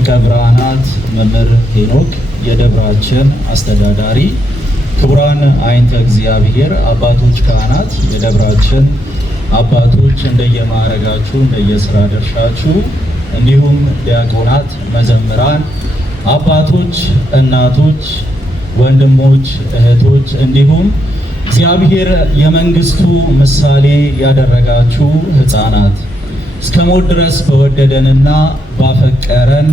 ሊቀ ብርሃናት መምህር ሄኖክ የደብራችን አስተዳዳሪ፣ ክቡራን አይንተ እግዚአብሔር አባቶች ካህናት፣ የደብራችን አባቶች እንደየማዕረጋችሁ እንደየስራ ድርሻችሁ፣ እንዲሁም ዲያቆናት፣ መዘምራን፣ አባቶች፣ እናቶች፣ ወንድሞች፣ እህቶች እንዲሁም እግዚአብሔር የመንግስቱ ምሳሌ ያደረጋችሁ ሕፃናት እስከ ሞት ድረስ በወደደንና ባፈቀረን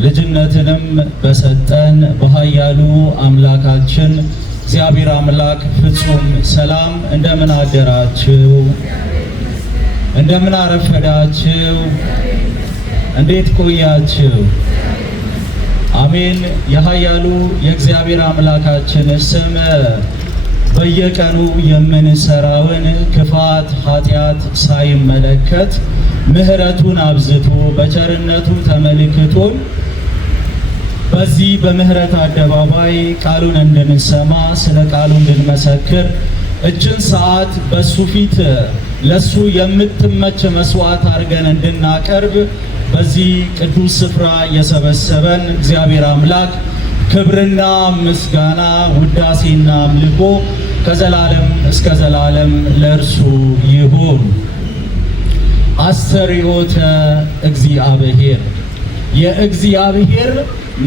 ልጅነትንም በሰጠን በኃያሉ አምላካችን እግዚአብሔር አምላክ ፍጹም ሰላም እንደምን አደራችሁ? እንደምን አረፈዳችሁ? እንዴት ቆያችሁ? አሜን። የኃያሉ የእግዚአብሔር አምላካችን ስም በየቀኑ የምንሰራውን ክፋት ኃጢአት ሳይመለከት ምሕረቱን አብዝቶ በቸርነቱ ተመልክቶን በዚህ በምህረት አደባባይ ቃሉን እንድንሰማ ስለ ቃሉ እንድንመሰክር እችን ሰዓት በሱ ፊት ለሱ የምትመች መስዋዕት አድርገን እንድናቀርብ በዚህ ቅዱስ ስፍራ የሰበሰበን እግዚአብሔር አምላክ ክብርና ምስጋና ውዳሴና አምልኮ ከዘላለም እስከ ዘላለም ለእርሱ ይሁን። አስተርእዮተ እግዚአብሔር የእግዚአብሔር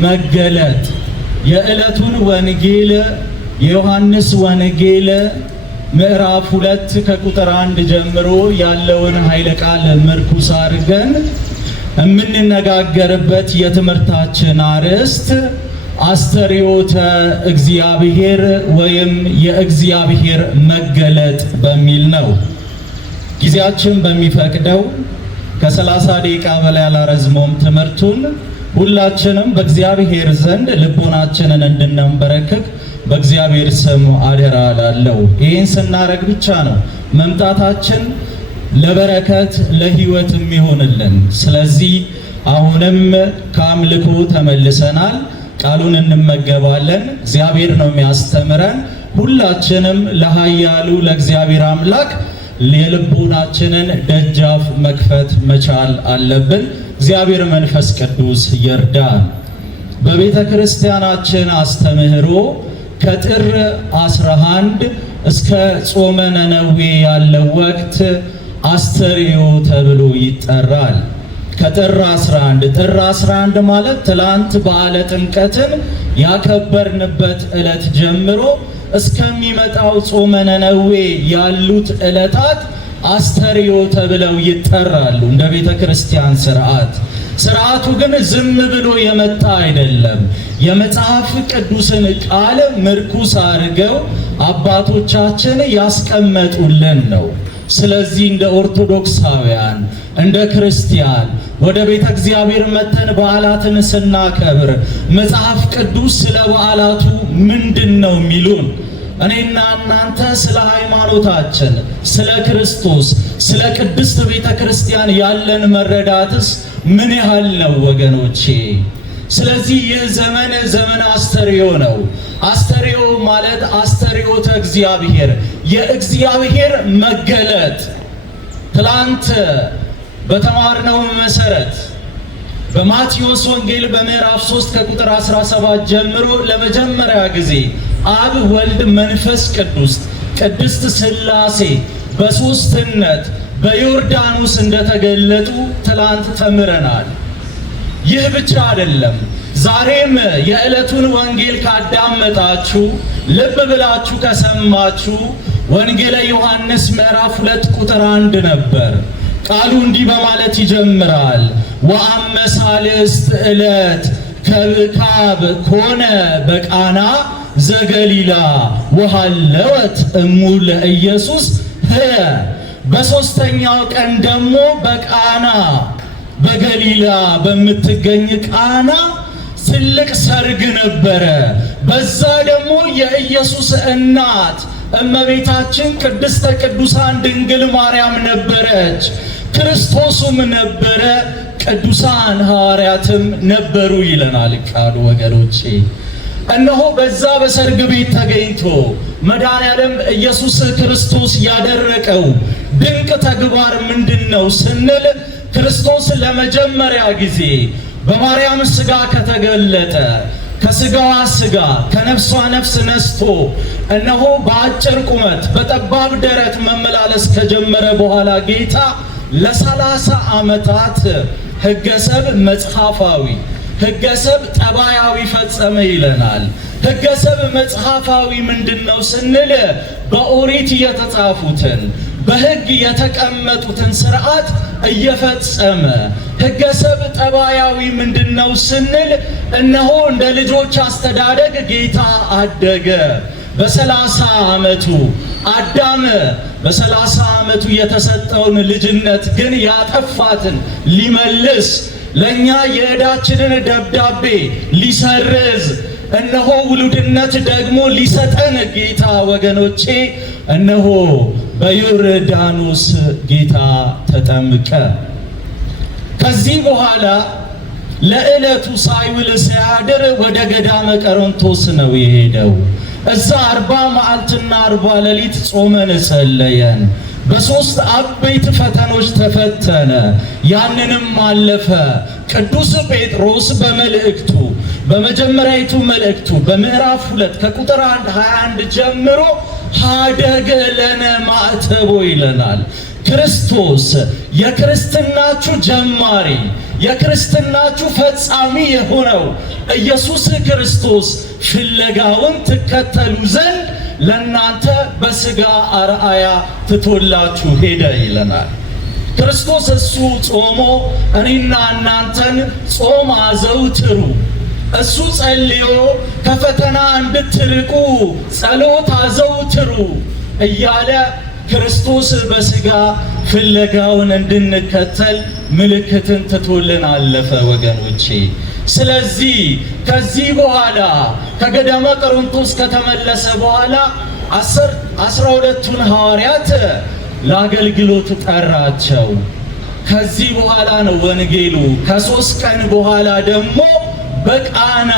መገለጥ የዕለቱን ወንጌል የዮሐንስ ወንጌል ምዕራፍ 2 ከቁጥር 1 ጀምሮ ያለውን ኃይለ ቃል ምርኩስ አድርገን የምንነጋገርበት የትምህርታችን አርዕስት አስተርእዮተ እግዚአብሔር ወይም የእግዚአብሔር መገለጥ በሚል ነው። ጊዜያችን በሚፈቅደው ከ30 ደቂቃ በላይ አላረዝመውም ትምህርቱን። ሁላችንም በእግዚአብሔር ዘንድ ልቦናችንን እንድናንበረክክ በእግዚአብሔር ስም አደራ እላለሁ። ይህን ስናረግ ብቻ ነው መምጣታችን ለበረከት ለሕይወት የሚሆንልን። ስለዚህ አሁንም ከአምልኮ ተመልሰናል። ቃሉን እንመገባለን። እግዚአብሔር ነው የሚያስተምረን። ሁላችንም ለኃያሉ ለእግዚአብሔር አምላክ የልቦናችንን ደጃፍ መክፈት መቻል አለብን። እግዚአብሔር መንፈስ ቅዱስ ይርዳን። በቤተ ክርስቲያናችን አስተምህሮ ከጥር 11 እስከ ጾመ ነነዌ ያለው ወቅት አስተርእዮ ተብሎ ይጠራል። ከጥር 11 ጥር 11 ማለት ትላንት በዓለ ጥምቀትን ያከበርንበት ዕለት ጀምሮ እስከሚመጣው ጾመ ነነዌ ያሉት ዕለታት አስተርእዮ ተብለው ይጠራሉ እንደ ቤተ ክርስቲያን ስርዓት። ስርዓቱ ግን ዝም ብሎ የመጣ አይደለም። የመጽሐፍ ቅዱስን ቃል ምርኩስ አድርገው አባቶቻችን ያስቀመጡልን ነው። ስለዚህ እንደ ኦርቶዶክሳውያን እንደ ክርስቲያን ወደ ቤተ እግዚአብሔር መተን በዓላትን ስናከብር መጽሐፍ ቅዱስ ስለ በዓላቱ ምንድነው የሚሉን? እኔና እናንተ ስለ ሃይማኖታችን፣ ስለ ክርስቶስ፣ ስለ ቅድስት ቤተ ክርስቲያን ያለን መረዳትስ ምን ያህል ነው ወገኖቼ? ስለዚህ ይህ ዘመን ዘመን አስተርእዮ ነው። አስተርእዮ ማለት አስተርእዮተ እግዚአብሔር የእግዚአብሔር መገለጥ። ትላንት በተማርነው መሰረት በማቴዎስ ወንጌል በምዕራፍ 3 ከቁጥር 17 ጀምሮ ለመጀመሪያ ጊዜ አብ፣ ወልድ፣ መንፈስ ቅዱስ ቅድስት ሥላሴ በሦስትነት በዮርዳኖስ እንደተገለጡ ትላንት ተምረናል። ይህ ብቻ አይደለም። ዛሬም የዕለቱን ወንጌል ካዳመጣችሁ ልብ ብላችሁ ከሰማችሁ ወንጌለ ዮሐንስ ምዕራፍ 2 ቁጥር 1 ነበር። ቃሉ እንዲህ በማለት ይጀምራል። ወአመሳልስት ዕለት ከብካብ ኮነ በቃና ዘገሊላ ወሃለወት እሙ ለኢየሱስ ህየ። በሦስተኛው ቀን ደግሞ በቃና በገሊላ በምትገኝ ቃና ትልቅ ሰርግ ነበረ። በዛ ደግሞ የኢየሱስ እናት እመቤታችን ቅድስተ ቅዱሳን ድንግል ማርያም ነበረች። ክርስቶስም ነበረ፣ ቅዱሳን ሐዋርያትም ነበሩ ይለናል ቃሉ ወገኖቼ። እነሆ በዛ በሰርግ ቤት ተገኝቶ መድኃኔዓለም ኢየሱስ ክርስቶስ ያደረገው ድንቅ ተግባር ምንድነው ስንል ክርስቶስ ለመጀመሪያ ጊዜ በማርያም ሥጋ ከተገለጠ ከሥጋዋ ሥጋ ከነፍሷ ነፍስ ነስቶ እነሆ በአጭር ቁመት በጠባብ ደረት መመላለስ ከጀመረ በኋላ ጌታ ለ30 ዓመታት ሕገ ሰብ መጽሐፋዊ ሕገ ሰብ ጠባያዊ ፈጸመ ይለናል። ሕገ ሰብ መጽሐፋዊ ምንድነው ስንል በኦሪት የተጻፉትን በሕግ የተቀመጡትን ሥርዓት እየፈጸመ ሕገ ሰብ ጠባያዊ ምንድነው ስንል እነሆ እንደ ልጆች አስተዳደግ ጌታ አደገ። በ30 ዓመቱ አዳም በ30 ዓመቱ የተሰጠውን ልጅነት ግን ያጠፋትን ሊመልስ ለኛ የዕዳችንን ደብዳቤ ሊሰርዝ እነሆ ውሉድነት ደግሞ ሊሰጠን ጌታ ወገኖቼ እነሆ በዮርዳኖስ ጌታ ተጠምቀ። ከዚህ በኋላ ለዕለቱ ሳይውል ሳያድር ወደ ገዳመ ቀሮንቶስ ነው የሄደው። እዛ 40 መዓልትና 40 ሌሊት ጾመን ጸለየን። በሶስት አበይት ፈተኖች ተፈተነ፣ ያንንም አለፈ። ቅዱስ ጴጥሮስ በመልእክቱ በመጀመሪያይቱ መልእክቱ በምዕራፍ 2 ከቁጥር 21 ጀምሮ ሀደገ ለነ ማዕተቦ ይለናል። ክርስቶስ የክርስትናችሁ ጀማሪ የክርስትናችሁ ፈጻሚ የሆነው ኢየሱስ ክርስቶስ ፍለጋውን ትከተሉ ዘንድ ለናንተ በሥጋ አርአያ ትቶላችሁ ሄደ ይለናል። ክርስቶስ እሱ ጾሞ እኔና እናንተን ጾም አዘውትሩ፣ እሱ ጸልዮ ከፈተና እንድትርቁ ጸሎት አዘውትሩ እያለ ክርስቶስ በሥጋ ፍለጋውን እንድንከተል ምልክትን ትቶልን አለፈ ወገኖቼ። ስለዚህ ከዚህ በኋላ ከገዳመ ቀሮንቶስ ከተመለሰ በኋላ 12ቱን ሐዋርያት ለአገልግሎት ጠራቸው። ከዚህ በኋላ ነው ወንጌሉ። ከ3 ቀን በኋላ ደግሞ በቃና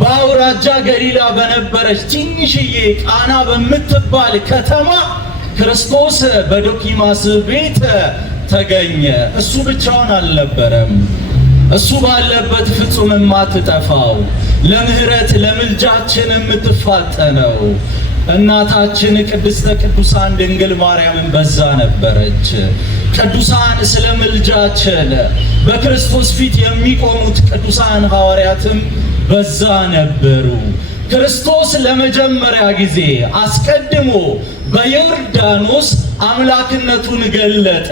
በአውራጃ ገሊላ በነበረች ትንሽዬ ቃና በምትባል ከተማ ክርስቶስ በዶኪማስ ቤት ተገኘ። እሱ ብቻውን አልነበረም። እሱ ባለበት ፍጹም የማትጠፋው ለምህረት ለምልጃችን የምትፋጠነው እናታችን ቅድስተ ቅዱሳን ድንግል ማርያምን በዛ ነበረች። ቅዱሳን ስለ ምልጃችን በክርስቶስ ፊት የሚቆሙት ቅዱሳን ሐዋርያትም በዛ ነበሩ። ክርስቶስ ለመጀመሪያ ጊዜ አስቀድሞ በዮርዳኖስ አምላክነቱን ገለጠ።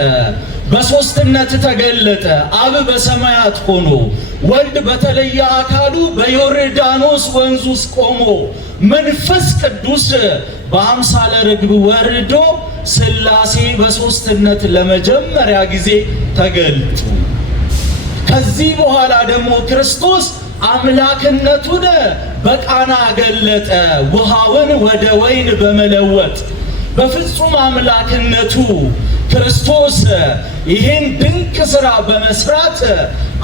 በሶስትነት ተገለጠ። አብ በሰማያት ሆኖ ወልድ በተለየ አካሉ በዮርዳኖስ ወንዝ ውስጥ ቆሞ መንፈስ ቅዱስ በአምሳለ ርግብ ወርዶ ሥላሴ በሶስትነት ለመጀመሪያ ጊዜ ተገልጡ። ከዚህ በኋላ ደግሞ ክርስቶስ አምላክነቱን በቃና ገለጠ። ውሃውን ወደ ወይን በመለወጥ በፍጹም አምላክነቱ ክርስቶስ ይህን ድንቅ ሥራ በመስራት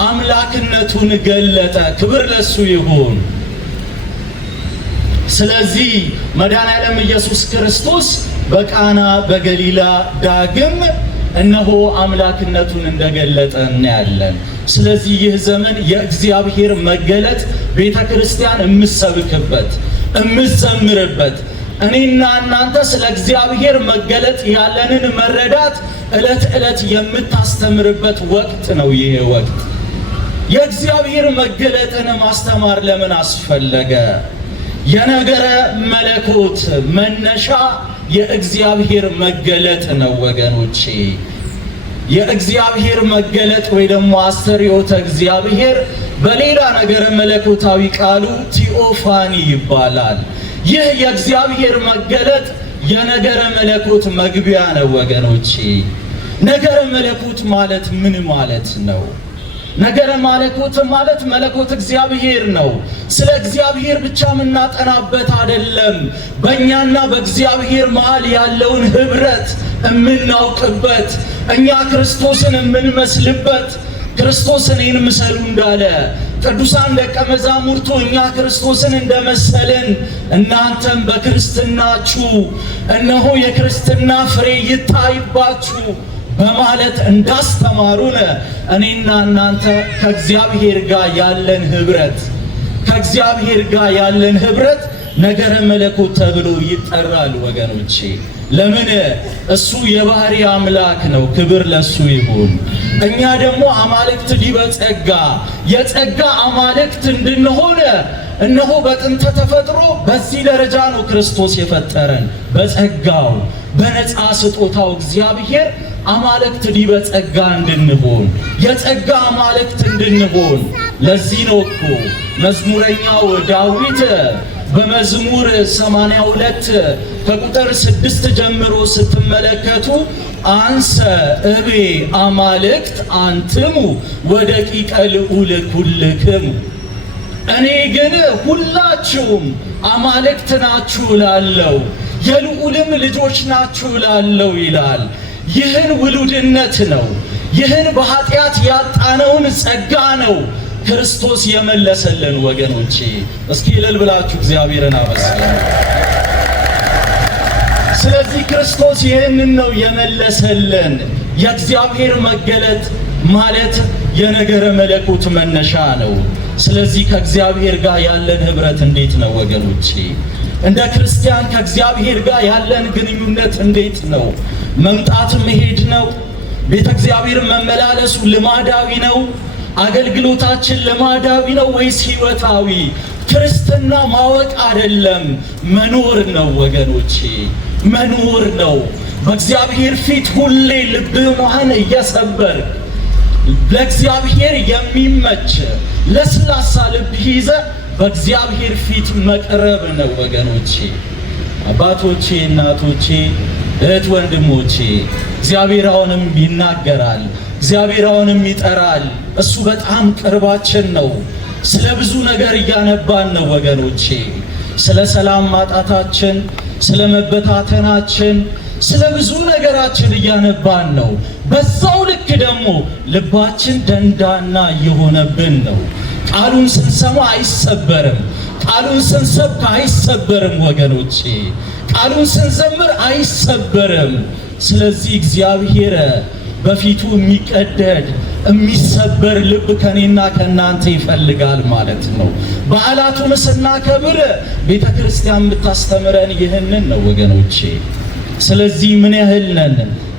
አምላክነቱን ገለጠ። ክብር ለሱ ይሁን። ስለዚህ መድኃኔዓለም ኢየሱስ ክርስቶስ በቃና በገሊላ ዳግም እነሆ አምላክነቱን እንደገለጠ እናያለን። ስለዚህ ይህ ዘመን የእግዚአብሔር መገለጥ ቤተ ክርስቲያን የምትሰብክበት የምትዘምርበት እኔና እናንተ ስለ እግዚአብሔር መገለጥ ያለንን መረዳት ዕለት ዕለት የምታስተምርበት ወቅት ነው። ይሄ ወቅት የእግዚአብሔር መገለጥን ማስተማር ለምን አስፈለገ? የነገረ መለኮት መነሻ የእግዚአብሔር መገለጥ ነው ወገኖቼ። የእግዚአብሔር መገለጥ ወይ ደግሞ አስተርእዮተ እግዚአብሔር በሌላ ነገረ መለኮታዊ ቃሉ ቲኦፋኒ ይባላል። ይህ የእግዚአብሔር መገለጥ የነገረ መለኮት መግቢያ ነው ወገኖቼ። ነገረ መለኮት ማለት ምን ማለት ነው? ነገረ መለኮት ማለት መለኮት እግዚአብሔር ነው። ስለ እግዚአብሔር ብቻ የምናጠናበት አይደለም። በእኛና በእግዚአብሔር መሃል ያለውን ህብረት የምናውቅበት፣ እኛ ክርስቶስን የምንመስልበት፣ ክርስቶስ እኔን ምሰሉ እንዳለ ቅዱሳን ደቀ መዛሙርቱ እኛ ክርስቶስን እንደመሰልን እናንተም በክርስትናችሁ እነሆ የክርስትና ፍሬ ይታይባችሁ በማለት እንዳስተማሩን እኔና እናንተ ከእግዚአብሔር ጋር ያለን ህብረት ነገረ መለኮት ተብሎ ይጠራል ወገኖቼ። ለምን? እሱ የባህሪ አምላክ ነው፣ ክብር ለሱ ይሁን። እኛ ደግሞ አማልክት ዲበ ጸጋ የጸጋ አማልክት እንድንሆን እነሆ በጥንተ ተፈጥሮ በዚህ ደረጃ ነው ክርስቶስ የፈጠረን። በጸጋው በነፃ ስጦታው እግዚአብሔር አማልክት ዲበ ጸጋ እንድንሆን የጸጋ አማልክት እንድንሆን። ለዚህ ነው እኮ መዝሙረኛው ዳዊት በመዝሙር 82 ከቁጥር 6 ጀምሮ ስትመለከቱ አንሰ እቤ አማልክት አንትሙ ወደቂቀ ልዑል ኩልክሙ፣ እኔ ግን ሁላችሁም አማልክት ናችሁ እላለሁ፣ የልዑልም ልጆች ናችሁ እላለሁ ይላል። ይህን ውሉድነት ነው፣ ይህን በኃጢአት ያጣነውን ጸጋ ነው ክርስቶስ የመለሰልን ወገኖቼ። እስኪ እልል ብላችሁ እግዚአብሔርን አመስግኑ። ስለዚህ ክርስቶስ ይህንን ነው የመለሰልን። የእግዚአብሔር መገለጥ ማለት የነገረ መለኮት መነሻ ነው። ስለዚህ ከእግዚአብሔር ጋር ያለን ህብረት እንዴት ነው ወገኖቼ? እንደ ክርስቲያን ከእግዚአብሔር ጋር ያለን ግንኙነት እንዴት ነው? መምጣት መሄድ ነው? ቤተ እግዚአብሔር መመላለሱ ልማዳዊ ነው? አገልግሎታችን ልማዳዊ ነው ወይስ ህይወታዊ? ክርስትና ማወቅ አይደለም፣ መኖር ነው ወገኖቼ፣ መኖር ነው። በእግዚአብሔር ፊት ሁሌ ልብህን እየሰበር ለእግዚአብሔር የሚመች ለስላሳ ልብ ይዘ በእግዚአብሔር ፊት መቅረብ ነው ወገኖቼ። አባቶቼ፣ እናቶቼ፣ እህት ወንድሞቼ፣ እግዚአብሔር አሁንም ይናገራል፣ እግዚአብሔር አሁንም ይጠራል። እሱ በጣም ቅርባችን ነው። ስለ ብዙ ነገር እያነባን ነው ወገኖቼ። ስለ ሰላም ማጣታችን፣ ስለ መበታተናችን፣ ስለ ብዙ ነገራችን እያነባን ነው። በዛው ልክ ደግሞ ልባችን ደንዳና እየሆነብን ነው። ቃሉን ስንሰማ አይሰበርም፣ ቃሉን ስንሰብክ አይሰበርም ወገኖቼ፣ ቃሉን ስንዘምር አይሰበርም። ስለዚህ እግዚአብሔር በፊቱ የሚቀደድ የሚሰበር ልብ ከኔና ከናንተ ይፈልጋል ማለት ነው። በዓላቱን ስናከብር ቤተ ክርስቲያን የምታስተምረን ይህንን ነው ወገኖቼ። ስለዚህ ምን ያህል ነን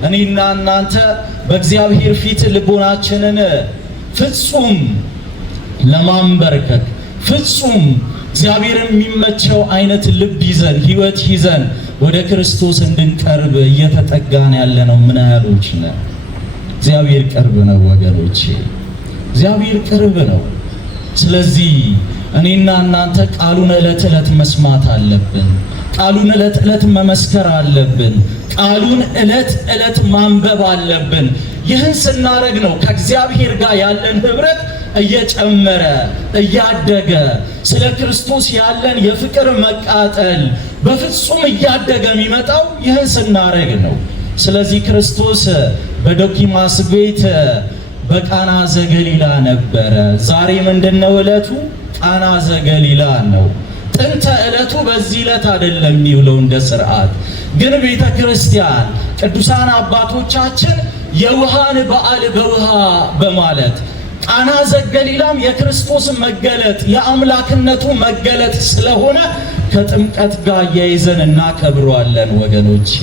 እኔና እናንተ በእግዚአብሔር ፊት ልቦናችንን ፍጹም ለማንበርከክ ፍጹም እግዚአብሔርን የሚመቸው አይነት ልብ ይዘን ህይወት ይዘን ወደ ክርስቶስ እንድንቀርብ እየተጠጋን ያለነው ምን ያህሎች ነን? እግዚአብሔር ቅርብ ነው ወገኖቼ፣ እግዚአብሔር ቅርብ ነው። ስለዚህ እኔና እናንተ ቃሉን ዕለት ዕለት መስማት አለብን። ቃሉን ዕለት ዕለት መመስከር አለብን። ቃሉን ዕለት ዕለት ማንበብ አለብን። ይህን ስናደርግ ነው ከእግዚአብሔር ጋር ያለን ህብረት እየጨመረ እያደገ ስለ ክርስቶስ ያለን የፍቅር መቃጠል በፍጹም እያደገ የሚመጣው ይህን ስናደርግ ነው። ስለዚህ ክርስቶስ በዶኪማስ ቤት በቃና ዘገሊላ ነበረ። ዛሬ ምንድነው ዕለቱ? ቃና ዘገሊላ ነው። ጥንተ ዕለቱ በዚህ ዕለት አይደለም የሚውለው እንደ ሥርዓት። ግን ቤተ ክርስቲያን ቅዱሳን አባቶቻችን የውሃን በዓል በውሃ በማለት ቃና ዘገሊላም የክርስቶስ መገለጥ የአምላክነቱ መገለጥ ስለሆነ ከጥምቀት ጋር እያይዘን እናከብረዋለን ወገኖቼ።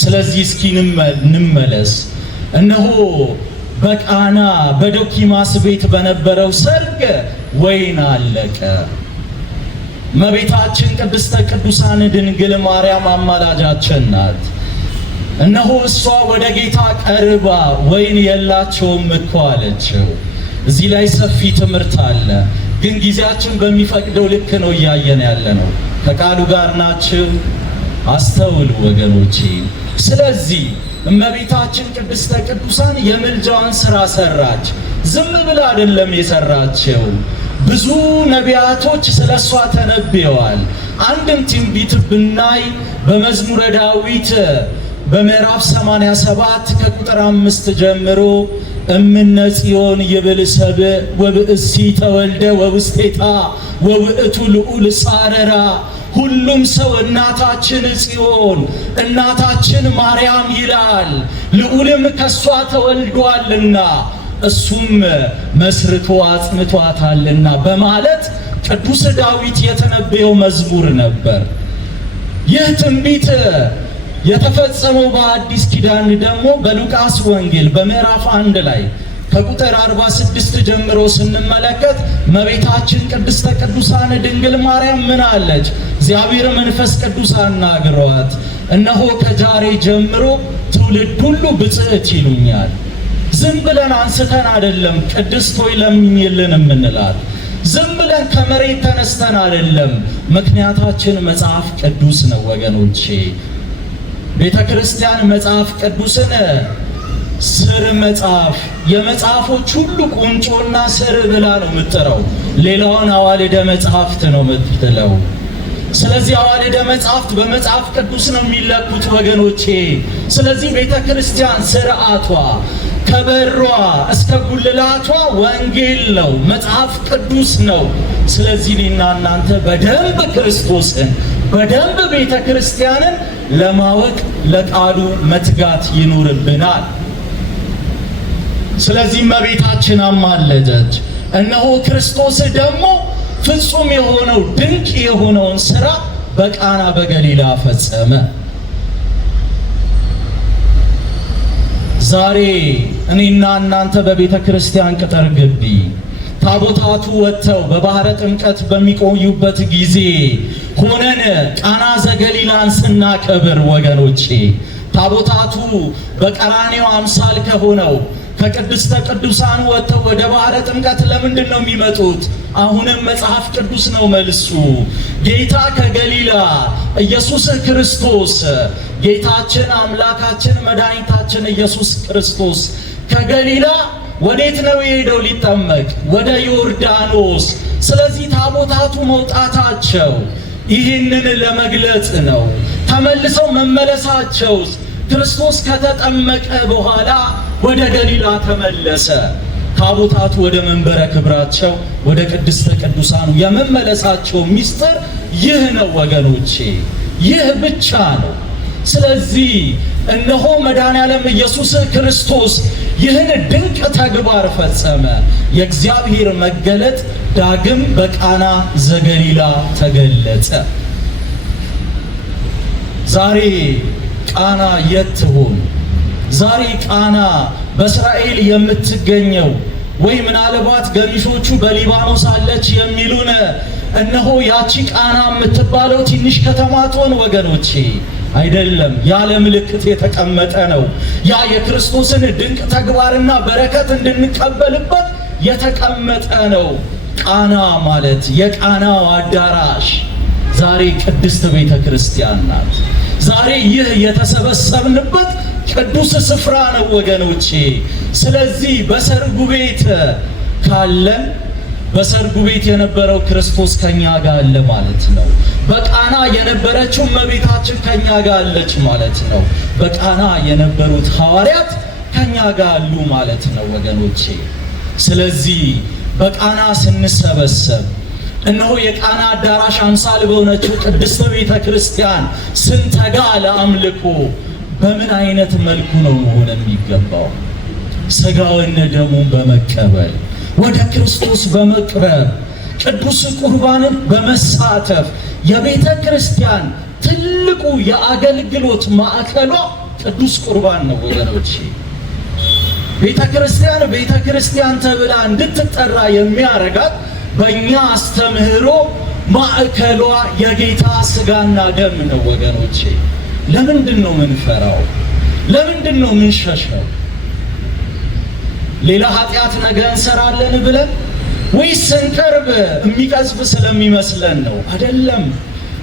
ስለዚህ እስኪ እንመለስ። እነሆ በቃና በዶኪማስ ቤት በነበረው ሰርግ ወይን አለቀ። እመቤታችን ቅድስተ ቅዱሳን ድንግል ማርያም አማላጃችን ናት። እነሆ እሷ ወደ ጌታ ቀርባ ወይን የላቸውም እኮ አለችው። እዚህ ላይ ሰፊ ትምህርት አለ፣ ግን ጊዜያችን በሚፈቅደው ልክ ነው እያየን ያለ ነው። ከቃሉ ጋር ናችሁ? አስተውሉ ወገኖቼ። ስለዚህ እመቤታችን ቅድስተ ቅዱሳን የምልጃዋን ስራ ሰራች። ዝም ብላ አይደለም የሰራቸው። ብዙ ነቢያቶች ስለሷ ተነብየዋል። አንድም ትንቢት ብናይ በመዝሙረ ዳዊት በምዕራፍ 87 ከቁጥር 5 ጀምሮ እምነ ጽዮን ይብል ሰብእ ወብእሲ ተወልደ ወውስቴታ ወውእቱ ልዑል ሳረራ ሁሉም ሰው እናታችን ጽዮን እናታችን ማርያም ይላል፣ ልዑልም ከሷ ተወልዷልና እሱም መስርቶ አጽንቷታልና በማለት ቅዱስ ዳዊት የተነበየው መዝሙር ነበር። ይህ ትንቢት የተፈጸመው በአዲስ ኪዳን ደግሞ በሉቃስ ወንጌል በምዕራፍ 1 ላይ ከቁጥር 46 ጀምሮ ስንመለከት እመቤታችን ቅድስተ ቅዱሳን ድንግል ማርያም ምን አለች? እግዚአብሔር መንፈስ ቅዱስ አናግሯት፣ እነሆ ከዛሬ ጀምሮ ትውልድ ሁሉ ብጽዕት ይሉኛል። ዝም ብለን አንስተን አይደለም ቅድስት ሆይ ለምኝልን የምንላት፣ ዝም ብለን ከመሬት ተነስተን አይደለም። ምክንያታችን መጽሐፍ ቅዱስ ነው ወገኖቼ። ቤተ ክርስቲያን መጽሐፍ ቅዱስን ስር መጽሐፍ የመጽሐፎች ሁሉ ቁንጮና ስር ብላ ነው የምትጠራው። ሌላውን አዋልደ መጽሐፍት ነው የምትለው። ስለዚህ አዋልደ መጽሐፍት በመጽሐፍ ቅዱስ ነው የሚለኩት ወገኖቼ። ስለዚህ ቤተ ክርስቲያን ስርዓቷ ከበሯ እስከ ጉልላቷ ወንጌል ነው፣ መጽሐፍ ቅዱስ ነው። ስለዚህ እኔና እናንተ በደንብ ክርስቶስን በደንብ ቤተ ክርስቲያንን ለማወቅ ለቃሉ መትጋት ይኖርብናል። ስለዚህ እመቤታችን አማለደች። እነሆ ክርስቶስ ደግሞ ፍጹም የሆነው ድንቅ የሆነውን ሥራ በቃና በገሊላ ፈጸመ። ዛሬ እኔና እናንተ በቤተ ክርስቲያን ቅጥር ግቢ ታቦታቱ ወጥተው በባህረ ጥምቀት በሚቆዩበት ጊዜ ሆነን ቃና ዘገሊላን ስናከብር ወገኖቼ፣ ታቦታቱ በቀራንዮ አምሳል ከሆነው ከቅድስተ ቅዱሳን ወጥተው ወደ ባህረ ጥምቀት ለምንድን ነው የሚመጡት? አሁንም መጽሐፍ ቅዱስ ነው መልሱ። ጌታ ከገሊላ ኢየሱስ ክርስቶስ ጌታችን አምላካችን መድኃኒታችን ኢየሱስ ክርስቶስ ከገሊላ ወዴት ነው የሄደው ሊጠመቅ? ወደ ዮርዳኖስ። ስለዚህ ታቦታቱ መውጣታቸው ይህንን ለመግለጽ ነው። ተመልሰው መመለሳቸው ክርስቶስ ከተጠመቀ በኋላ ወደ ገሊላ ተመለሰ። ታቦታቱ ወደ መንበረ ክብራቸው ወደ ቅድስተ ቅዱሳኑ የመመለሳቸው ምስጢር ይህ ነው ወገኖቼ፣ ይህ ብቻ ነው። ስለዚህ እነሆ መድኃኔዓለም ኢየሱስ ክርስቶስ ይህን ድንቅ ተግባር ፈጸመ። የእግዚአብሔር መገለጥ ዳግም በቃና ዘገሊላ ተገለጸ። ዛሬ ቃና የት ትሆን? ዛሬ ቃና በእስራኤል የምትገኘው ወይ ምናልባት ገሚሾቹ በሊባኖስ አለች የሚሉን እነሆ ያቺ ቃና የምትባለው ትንሽ ከተማ ትሆን ወገኖቼ? አይደለም። ያለ ምልክት የተቀመጠ ነው። ያ የክርስቶስን ድንቅ ተግባርና በረከት እንድንቀበልበት የተቀመጠ ነው። ቃና ማለት የቃናው አዳራሽ ዛሬ ቅድስት ቤተ ክርስቲያን ናት። ዛሬ ይህ የተሰበሰብንበት ቅዱስ ስፍራ ነው ወገኖቼ። ስለዚህ በሰርጉ ቤት ካለን በሰርጉ ቤት የነበረው ክርስቶስ ከኛ ጋር አለ ማለት ነው። በቃና የነበረችው እመቤታችን ከኛ ጋር አለች ማለት ነው። በቃና የነበሩት ሐዋርያት ከኛ ጋር አሉ ማለት ነው ወገኖቼ። ስለዚህ በቃና ስንሰበሰብ እነሆ የቃና አዳራሽ አምሳል በሆነችው ቅድስት ቤተ ክርስቲያን ስንተጋ ለአምልኮ በምን አይነት መልኩ ነው መሆን የሚገባው? ሥጋውን ደሙን በመቀበል ወደ ክርስቶስ በመቅረብ ቅዱስ ቁርባንን በመሳተፍ የቤተ ክርስቲያን ትልቁ የአገልግሎት ማዕከሏ ቅዱስ ቁርባን ነው ወገኖቼ። ቤተ ክርስቲያን ተብላ እንድትጠራ የሚያረጋት በእኛ አስተምህሮ ማዕከሏ የጌታ ሥጋና ደም ነው ወገኖቼ። ለምንድን ነው ምንፈራው? ለምንድን ነው ምንሸሸው? ሌላ ኃጢአት ነገ እንሰራለን ብለን ወይስ ስንቀርብ የሚቀዝፍ ስለሚመስለን ነው? አይደለም።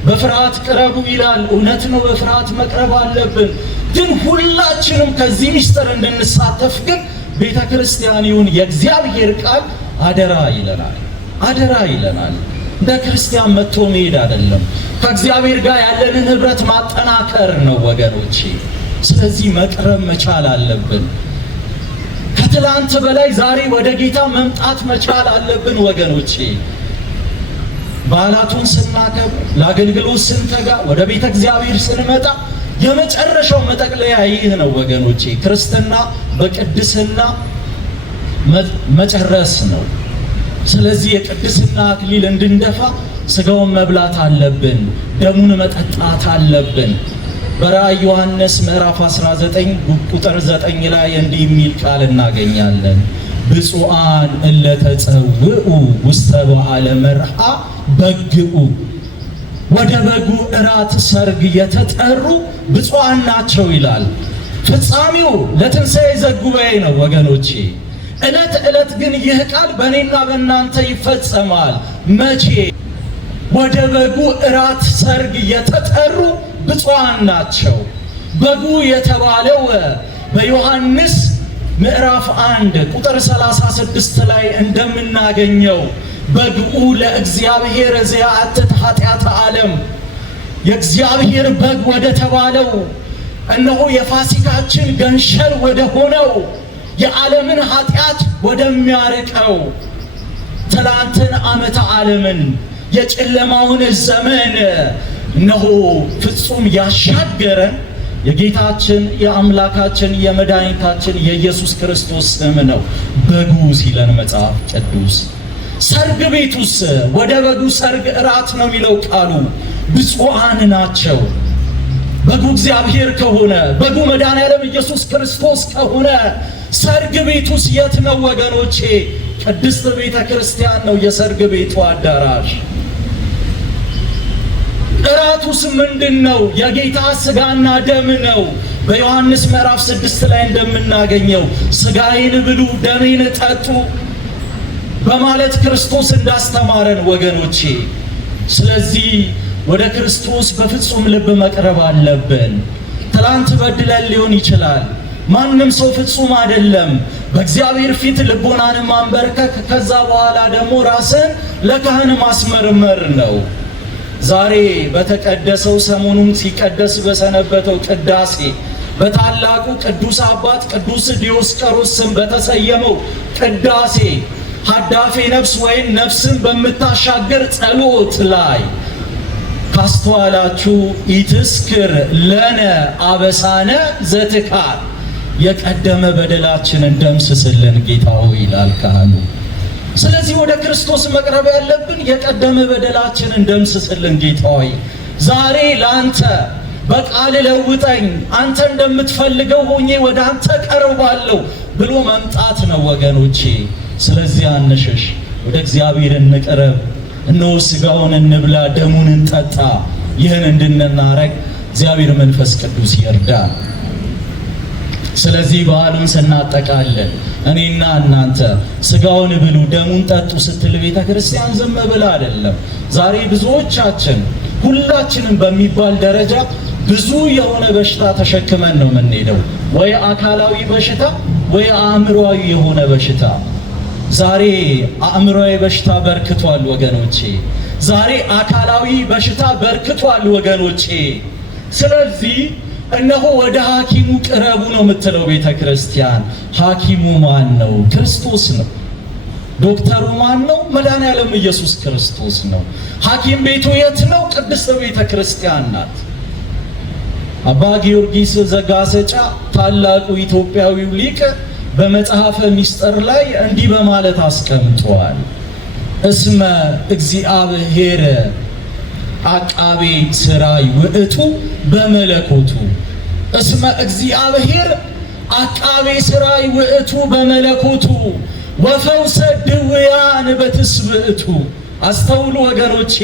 በፍርሃት ቅረቡ ይላል። እውነት ነው፣ በፍርሃት መቅረብ አለብን። ግን ሁላችንም ከዚህ ምስጢር እንድንሳተፍ ግን ቤተ ክርስቲያን ይሁን የእግዚአብሔር ቃል አደራ ይለናል። አደራ ይለናል። እንደ ክርስቲያን መጥቶ መሄድ አይደለም፣ ከእግዚአብሔር ጋር ያለንን ኅብረት ማጠናከር ነው ወገኖቼ። ስለዚህ መቅረብ መቻል አለብን። ከትላንት በላይ ዛሬ ወደ ጌታ መምጣት መቻል አለብን ወገኖቼ። በዓላቱን ስናከብር፣ ለአገልግሎት ስንተጋ፣ ወደ ቤተ እግዚአብሔር ስንመጣ የመጨረሻው መጠቅለያ ይህ ነው ወገኖቼ። ክርስትና በቅድስና መጨረስ ነው። ስለዚህ የቅድስና አክሊል እንድንደፋ ስጋውን መብላት አለብን፣ ደሙን መጠጣት አለብን። በራእየ ዮሐንስ ምዕራፍ 19 ቁጥር 9 ላይ እንዲህ የሚል ቃል እናገኛለን። ብፁዓን እለ ተጸውዑ ውስተ በዓለ መርዓ በግዑ። ወደ በጉ እራት ሰርግ የተጠሩ ብፁዓን ናቸው ይላል። ፍጻሜው ለትንሣኤ ዘጉባኤ ነው ወገኖቼ። ዕለት ዕለት ግን ይህ ቃል በእኔና በእናንተ ይፈጸማል። መቼ? ወደ በጉ እራት ሰርግ የተጠሩ ብፁዓን ናቸው። በጉ የተባለው በዮሐንስ ምዕራፍ 1 ቁጥር 36 ላይ እንደምናገኘው በግኡ ለእግዚአብሔር ዘያአትት ኃጢአተ ዓለም፣ የእግዚአብሔር በግ ወደ ተባለው እነሆ የፋሲካችን ገንሸል ወደ ሆነው የዓለምን ኃጢአት ወደሚያርቀው ትላንትን ዓመተ ዓለምን የጨለማውን ዘመን እነሆ ፍጹም ያሻገረን የጌታችን የአምላካችን የመድኃኒታችን የኢየሱስ ክርስቶስ ስም ነው በጉ ሲለን መጽሐፍ ቅዱስ። ሰርግ ቤቱስ ወደ በጉ ሰርግ እራት ነው የሚለው ቃሉ። ብፁዓን ናቸው። በጉ እግዚአብሔር ከሆነ በጉ መድኃኔዓለም ኢየሱስ ክርስቶስ ከሆነ ሰርግ ቤቱስ የት ነው ወገኖቼ? ቅድስት ቤተ ክርስቲያን ነው የሰርግ ቤቱ አዳራሽ። እራቱስ ምንድን ነው? የጌታ ስጋና ደም ነው። በዮሐንስ ምዕራፍ 6 ላይ እንደምናገኘው ስጋዬን ብሉ ደሜን ጠጡ በማለት ክርስቶስ እንዳስተማረን ወገኖቼ። ስለዚህ ወደ ክርስቶስ በፍጹም ልብ መቅረብ አለብን። ትላንት በድለን ሊሆን ይችላል። ማንም ሰው ፍጹም አይደለም። በእግዚአብሔር ፊት ልቦናን ማንበርከክ፣ ከዛ በኋላ ደግሞ ራስን ለካህን ማስመርመር ነው። ዛሬ በተቀደሰው ሰሞኑን ሲቀደስ በሰነበተው ቅዳሴ በታላቁ ቅዱስ አባት ቅዱስ ዲዮስቆሮስ ስም በተሰየመው ቅዳሴ ሀዳፌ ነፍስ ወይም ነፍስን በምታሻገር ጸሎት ላይ ካስተዋላችሁ ኢትስክር ለነ አበሳነ ዘትካር፣ የቀደመ በደላችንን ደምስስልን ጌታ ሆይ ይላል ካህኑ። ስለዚህ ወደ ክርስቶስ መቅረብ ያለብን የቀደመ በደላችንን ደምስስልን ጌታ ሆይ፣ ዛሬ ለአንተ በቃል ለውጠኝ፣ አንተ እንደምትፈልገው ሆኜ ወደ አንተ ቀርባለሁ ብሎ መምጣት ነው ወገኖቼ። ስለዚህ አንሽሽ፣ ወደ እግዚአብሔር እንቅረብ። እነሆ ስጋውን እንብላ ደሙን እንጠጣ። ይህን እንድናረግ እግዚአብሔር መንፈስ ቅዱስ ይርዳል። ስለዚህ በዓሉን ስናጠቃለን እኔና እናንተ ስጋውን ብሉ ደሙን ጠጡ ስትል ቤተ ክርስቲያን ዝም ብላ አይደለም። ዛሬ ብዙዎቻችን ሁላችንም በሚባል ደረጃ ብዙ የሆነ በሽታ ተሸክመን ነው የምንሄደው። ወይ አካላዊ በሽታ ወይ አእምሮአዊ የሆነ በሽታ። ዛሬ አእምሮአዊ በሽታ በርክቷል ወገኖቼ። ዛሬ አካላዊ በሽታ በርክቷል ወገኖቼ። ስለዚህ እነሆ ወደ ሐኪሙ ቅረቡ ነው የምትለው ቤተ ክርስቲያን። ሐኪሙ ማን ነው? ክርስቶስ ነው። ዶክተሩ ማን ነው? መድኃኔዓለም ኢየሱስ ክርስቶስ ነው። ሐኪም ቤቱ የት ነው? ቅድስት ቤተ ክርስቲያን ናት። አባ ጊዮርጊስ ዘጋስጫ ታላቁ ኢትዮጵያዊው ሊቅ በመጽሐፈ ምስጢር ላይ እንዲህ በማለት አስቀምጧል። እስመ እግዚአብሔር አቃቤ ሥራይ ውእቱ በመለኮቱ። እስመ እግዚአብሔር አቃቤ ሥራይ ውእቱ በመለኮቱ ወፈውሰ ድውያን በትስብእቱ። አስተውሉ ወገኖቼ፣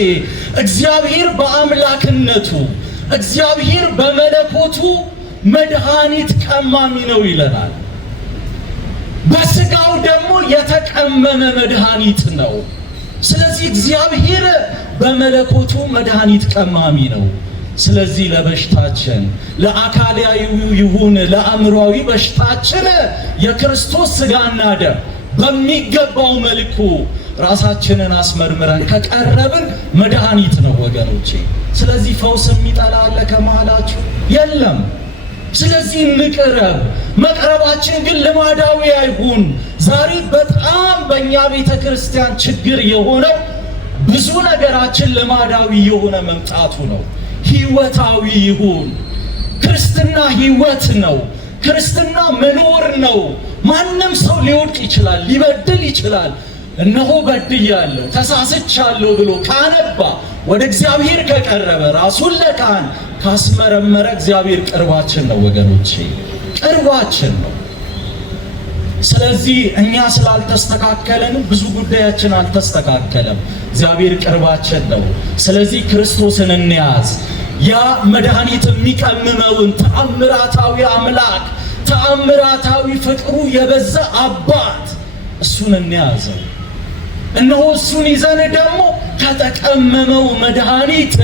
እግዚአብሔር በአምላክነቱ እግዚአብሔር በመለኮቱ መድኃኒት ቀማሚ ነው ይለናል። በስጋው ደግሞ የተቀመመ መድኃኒት ነው። ስለዚህ እግዚአብሔር በመለኮቱ መድኃኒት ቀማሚ ነው። ስለዚህ ለበሽታችን ለአካላዊ ይሁን ለአእምሮአዊ በሽታችን የክርስቶስ ስጋና ደም በሚገባው መልኩ ራሳችንን አስመርምረን ከቀረብን መድኃኒት ነው ወገኖቼ። ስለዚህ ፈውስ የሚጠላ አለ ከመሃላችሁ? የለም። ስለዚህ እንቅረብ። መቅረባችን ግን ልማዳዊ አይሁን። ዛሬ በጣም በእኛ ቤተ ክርስቲያን ችግር የሆነው ብዙ ነገራችን ልማዳዊ የሆነ መምጣቱ ነው። ህይወታዊ ይሁን። ክርስትና ህይወት ነው። ክርስትና መኖር ነው። ማንም ሰው ሊወድቅ ይችላል፣ ሊበድል ይችላል። እነሆ በድያለሁ፣ ተሳስቻለሁ ብሎ ካነባ ወደ እግዚአብሔር ከቀረበ ራሱን ለካህን ካስመረመረ እግዚአብሔር ቅርባችን ነው ወገኖቼ፣ ቅርባችን ነው። ስለዚህ እኛ ስላልተስተካከለን ብዙ ጉዳያችን አልተስተካከለም። እግዚአብሔር ቅርባችን ነው። ስለዚህ ክርስቶስን እንያዝ። ያ መድኃኒት የሚቀምመውን ተአምራታዊ አምላክ፣ ተአምራታዊ ፍቅሩ የበዛ አባት እሱን እንያዘው። እነሆ እሱን ይዘን ደግሞ ከተቀመመው መድኃኒት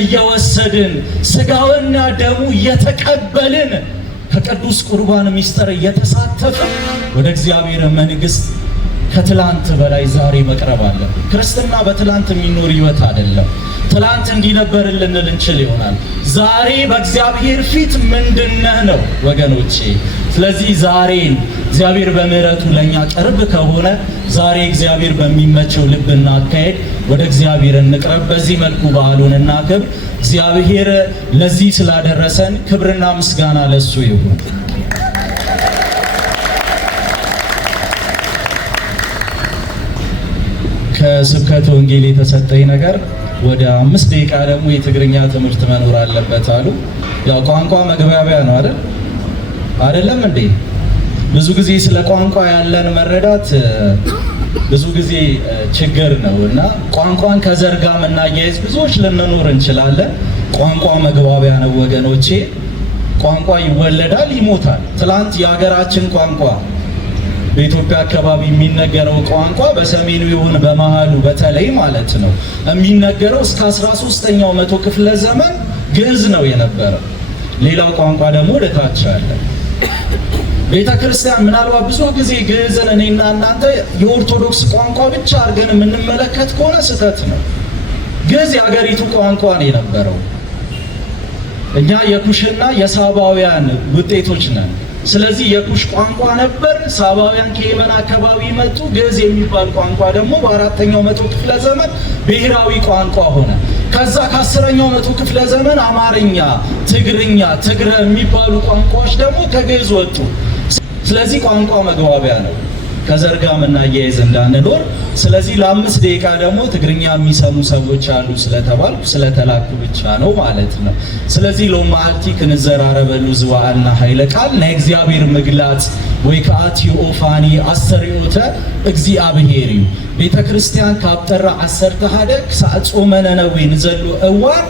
እየወሰድን ሥጋውና ደሙ እየተቀበልን ከቅዱስ ቁርባን ሚስጥር እየተሳተፍን ወደ እግዚአብሔር መንግሥት ከትላንት በላይ ዛሬ መቅረብ አለብን። ክርስትና በትላንት የሚኖር ሕይወት አይደለም። ትላንት እንዲነበር ልንል እንችል ይሆናል። ዛሬ በእግዚአብሔር ፊት ምንድነህ ነው ወገኖቼ። ስለዚህ ዛሬን እግዚአብሔር በምሕረቱ ለኛ ቅርብ ከሆነ ዛሬ እግዚአብሔር በሚመቸው ልብና አካሄድ ወደ እግዚአብሔር እንቅረብ። በዚህ መልኩ በዓሉን እናክብር። እግዚአብሔር ለዚህ ስላደረሰን ክብርና ምስጋና ለሱ ይሁን። ከስብከተ ወንጌል የተሰጠኝ ነገር ወደ 5 ደቂቃ ደግሞ የትግርኛ ትምህርት መኖር አለበት አሉ። ያው ቋንቋ መግባቢያ ነው አይደለም እንዴ? ብዙ ጊዜ ስለ ቋንቋ ያለን መረዳት ብዙ ጊዜ ችግር ነው እና ቋንቋን ከዘር ጋር መናያይዝ ብዙዎች ልንኖር እንችላለን። ቋንቋ መግባቢያ ነው ወገኖቼ። ቋንቋ ይወለዳል፣ ይሞታል። ትላንት የሀገራችን ቋንቋ በኢትዮጵያ አካባቢ የሚነገረው ቋንቋ በሰሜኑ ይሁን በመሃሉ በተለይ ማለት ነው የሚነገረው እስከ 13ኛው መቶ ክፍለ ዘመን ግዕዝ ነው የነበረው። ሌላው ቋንቋ ደግሞ ወደታች አለ። ቤተ ክርስቲያን ምናልባት ብዙ ጊዜ ግዕዝን እኔና እናንተ የኦርቶዶክስ ቋንቋ ብቻ አድርገን የምንመለከት ከሆነ ስህተት ነው። ግዕዝ የሀገሪቱ ቋንቋ ነው የነበረው። እኛ የኩሽና የሳባውያን ውጤቶች ነን። ስለዚህ የኩሽ ቋንቋ ነበር። ሳባውያን ከየመን አካባቢ መጡ። ግዕዝ የሚባል ቋንቋ ደግሞ በ4ኛው መቶ ክፍለ ዘመን ብሔራዊ ቋንቋ ሆነ። ከዛ ከ10ኛው መቶ ክፍለ ዘመን አማርኛ፣ ትግርኛ፣ ትግረ የሚባሉ ቋንቋዎች ደግሞ ከግዕዝ ወጡ። ስለዚህ ቋንቋ መግባቢያ ነው፣ ከዘር ጋር መናያይዝ እንዳንኖር። ስለዚህ ለ5 ደቂቃ ደግሞ ትግርኛ የሚሰሙ ሰዎች አሉ ስለተባልኩ ስለተላኩ ብቻ ነው ማለት ነው። ስለዚህ ሎማዓልቲ ክንዘራረበሉ ዝዋአልና ኃይለ ቃል ናይ እግዚአብሔር ምግላጽ ወይ ከአቲኦፋኒ አስተርእዮተ እግዚአብሔር እዩ። ቤተ ክርስቲያን ካብ ጥር 11 ክሳዕ ጾመ ነነዌ ንዘሎ እዋን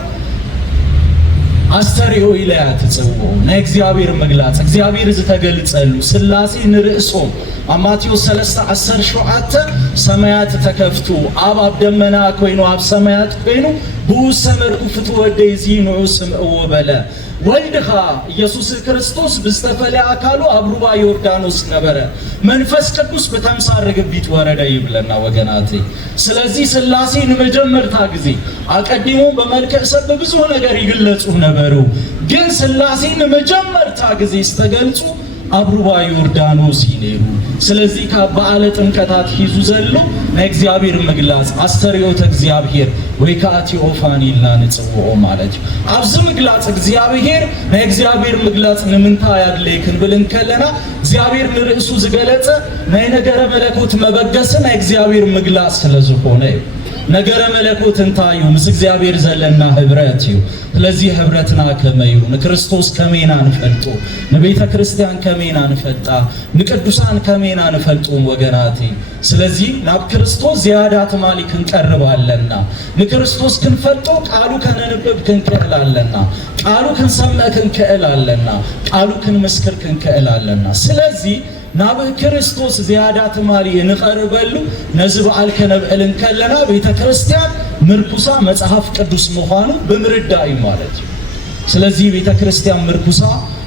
አስተርእዮ ኢለያ ትጽውዑ ናይ እግዚአብሔር ምግላጽ እግዚአብሔር ዝተገልጸሉ ሥላሴ ንርእሶም ማቴዎስ 3:17 ሰማያት ተከፍቱ አብ ደመና ኮይኑ አብ ሰማያት ኮይኑ ብውሰ መልኩ ፍትወደይ ዚንዑ ስምዕዎ በለ ወልድኻ ኢየሱስ ክርስቶስ ብዝተፈለየ አካሉ አብ ሩባ ዮርዳኖስ ነበረ መንፈስ ቅዱስ በተምሳር ግቢት ወረደ ይብለና ወገናቴ። ስለዚህ ሥላሴን መጀመርታ ጊዜ አቀድሞ በመልክዕ ሰብ ብዙ ነገር ይግለጹ ነበሩ። ግን ሥላሴን መጀመርታ ጊዜ ስተገልጹ አብ ሩባ ዮርዳኖስ ይኔሩ። ስለዚህ ከበዓለ ጥምቀታት ሂዙ ዘሎ ናይ እግዚአብሔር ምግላጽ አስተርእዮተ እግዚአብሔር ወይ ከአቲኦፋኒ ኢልና ንጽውዖ ማለት እዩ። ኣብዚ ምግላጽ እግዚአብሔር ናይ እግዚአብሔር ምግላጽ ንምንታ ያድልይክን ብልን ከለና እግዚአብሔር ንርእሱ ዝገለጸ ናይ ነገረ መለኮት መበገስ ናይ እግዚአብሔር ምግላጽ ስለዝኾነ እዩ። ነገረ መለኮት እንታይ እዩ? ምስ እግዚአብሔር ዘለና ህብረት እዩ። ስለዚህ ህብረትና ከመዩ ንክርስቶስ ከመይና ንፈልጡ ንቤተ ክርስቲያን ከመይና ንፈልጣ ንቅዱሳን ከመይና ንፈልጡም ወገናቴ። ስለዚህ ናብ ክርስቶስ ዝያዳት ማሊ ክንቀርባለና ንክርስቶስ ክንፈልጦ ቃሉ ከነንብብ ክንክእላለና ቃሉ ክንሰምዕ ክንክእላለና ቃሉ ክንመስክር ክንክእላለና። ስለዚህ ናብ ክርስቶስ ዝያዳት ማሊ ንቀርበሉ ነዚ በዓል ከነብዕልን ከለና ቤተ ክርስቲያን ምርኩሳ መጽሐፍ ቅዱስ መሆኑ ብምርዳእ እዩ ማለት እዩ። ስለዚህ ቤተ ክርስቲያን ምርኩሳ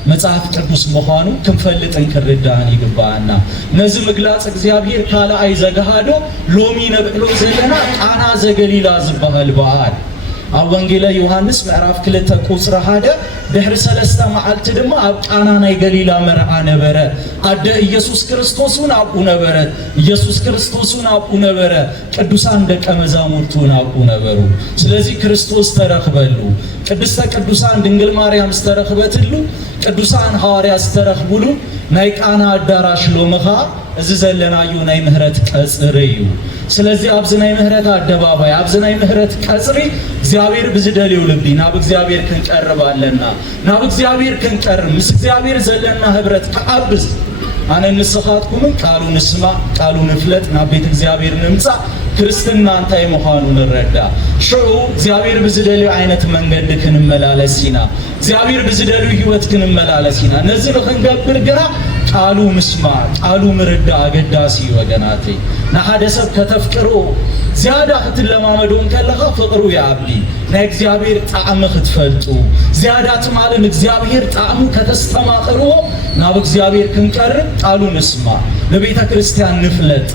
መጽሐፍ ቅዱስ መሆኑ ክንፈልጥን ክንርዳእን ይግባአና። ነዚ ምግላጽ እግዚአብሔር ካልኣይ ዘገሃዶ ሎሚ ነብዕሎ ዘለና ቃና ዘገሊላ ዝበሃል በዓል ኣብ ወንጌል ዮሐንስ ምዕራፍ 2 ቁጽር 1 ድሕሪ 3 መዓልቲ ድማ ኣብ ቃና ናይ ገሊላ መርዓ ነበረ ኣደ ኢየሱስ ክርስቶስን ኣብኡ ነበረ ኢየሱስ ክርስቶስን ኣብኡ ነበረ ቅዱሳን ደቀ መዛሙርቱን ኣብኡ ነበሩ ስለዚ ክርስቶስ ተረኽበሉ ቅድስተ ቅዱሳን ድንግል ማርያም ዝተረኽበትሉ ቅዱሳን ሐዋርያት ዝተረኽቡሉ ናይ ቃና አዳራሽ ሎመኻ እዚ ዘለናዩ ናይ ምህረት ቀጽሪ እዩ ስለዚህ ኣብዚ ናይ ምህረት አደባባይ ኣብዚ ናይ ምህረት ቀጽሪ እግዚአብሔር ብዝደልዩ ልቢ ናብ እግዚአብሔር ክንቀርባለና ናብ እግዚአብሔር ክንቀርብ ምስ እግዚአብሔር ዘለና ህብረት ከአብዝ አነ ንስኻትኩም ቃሉ ንስማ ቃሉ ንፍለጥ ናብ ቤት እግዚአብሔር ንምጻ ክርስትና እንታይ መሆኑ ንረዳ ሽዑ እግዚአብሔር ብዝደልዩ አይነት መንገድ ክንመላለስና እግዚአብሔር ብዝደልዩ ህይወት ክንመላለስና ነዚ ክንገብር ግራ ቃሉ ምስማ ቃሉ ምርዳ አገዳሲ ወገናቴ ናሐደ ሰብ ከተፍቅሩ ዚያዳ ክትለማመዱን ከለኻ ፍቅሩ ያብሊ ናይ እግዚአብሔር ጣዕም ክትፈልጡ ዚያዳ ትማልን እግዚአብሔር ጣዕሙ ከተስተማኸሩ ናብ እግዚአብሔር ክንቀርብ ቃሉ ንስማ ለቤተ ክርስቲያን ንፍለጣ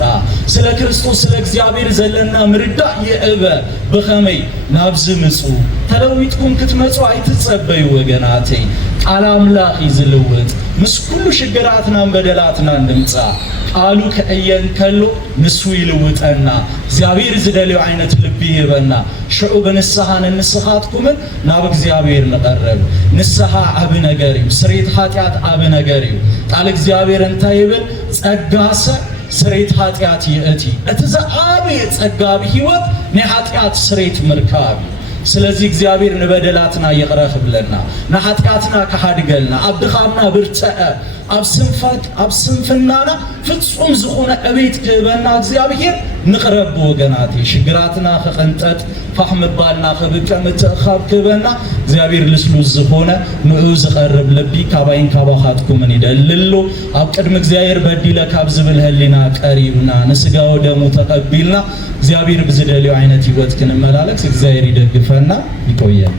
ስለ ክርስቶስ ስለ እግዚአብሔር ዘለና ምርዳ የእበ በኸመይ ናብዝ ምጹ ተለዊጥኩም ክትመጹ አይትጸበዩ ወገናቴ ቃል አምላክ ይዝልውጥ ምስ ኩሉ ሽግራትና በደላትና እንምጻ ቃሉ ከእየን ከሎ ንሱ ይልውጠና እግዚአብሔር ዝደልዩ አይነት ልብ ይበና ሽዑ በንስሐን ንስኻትኩም ናብ እግዚአብሔር ንቀርብ ንስሐ አብ ነገርዩ ስሬት ኃጢአት አብ ነገርዩ ቃል እግዚአብሔር እንታይ ይብል ጸጋሰ ስሬት ኃጢአት ይእቲ እትዛአብ የጸጋብ ህይወት ንኃጢአት ስሬት ምርካብ ስለዚህ እግዚአብሔር ንበደላትና ይቅረፍ ብለና ንኃጢአትና ከሐድገልና አብድኻምና ብርጸአ አብስንፍናና ፍጹም ዝኹነ እቤት ክበና እግዚአብሔር ንቅረብ ወገናቴ ሽግራትና ከቀንጠጥ ፈሕምባልና ከብቀምት ኻብ ክበና እግዚአብሔር ልስሉስ ዝሆነ ንዑ ዝቀርብ ልቢ ካባይን ካባኻትኩም ይደልሉ ኣብ ቅድም እግዚአብሔር በዲለ ካብ ዝብል ህሊና ቀሪብና ንስጋው ደሙ ተቀቢልና እግዚአብሔር ብዝደልዩ አይነት ህይወት ክንመላለስ እግዚአብሔር ይደግፈና ይቆየን